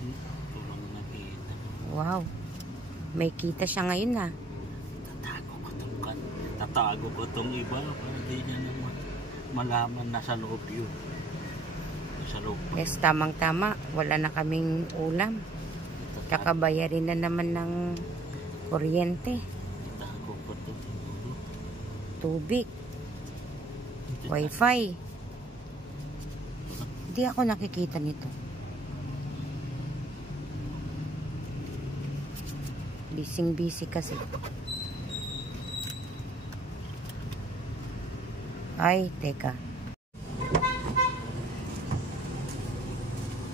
Tulong na kita. Wow. May kita siya ngayon na. Tatago ko itong iba para di niya naman malaman na sa loob yun. Sa loob. Yes, tamang-tama. Wala na kaming ulam. Kakabayarin na naman ng kuryente. Tatago ko itong Tubig. Wi-Fi. Hindi ako nakikita nito. Busy kasi. Ay, teka.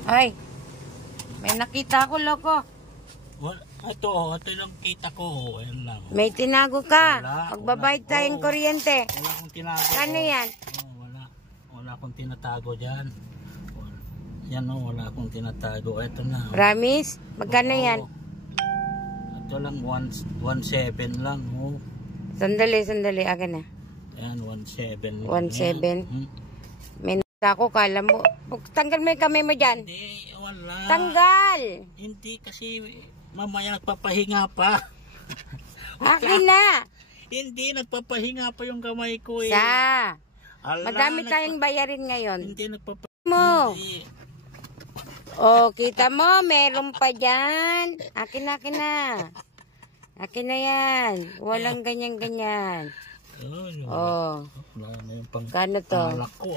Ay, may nakita ako, loko. Ito lang kita ko. Ayan lang. May tinago ka. Wala, Magbabayad tayong kuryente. Wala akong tinago. Ano yan? Wala akong tinatago dyan. Yan wala akong tinatago. Ito na. Promise? Magkano yan? Ito lang, 1.7 lang. Sandali. Aga na. Ayan, 1.7. 1.7. May nakita ako, kala mo. Tanggal mo yung kamay mo dyan. Hindi, wala. Tanggal! Hindi kasi mamaya nagpapahinga pa. Akin na! Hindi, nagpapahinga pa yung kamay ko eh. Madami tayong bayarin ngayon. Hindi nagpapahinga. Mo. Oh, kita mo, meron pa dyan. Akin na. Akin na yan. Walang ganyan-ganyan. Oh. Wala na yung pang kano to? alak ko.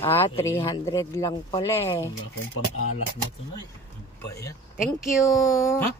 300 lang pala eh. Wala akong pang alak na ito na eh. Thank you. Ha?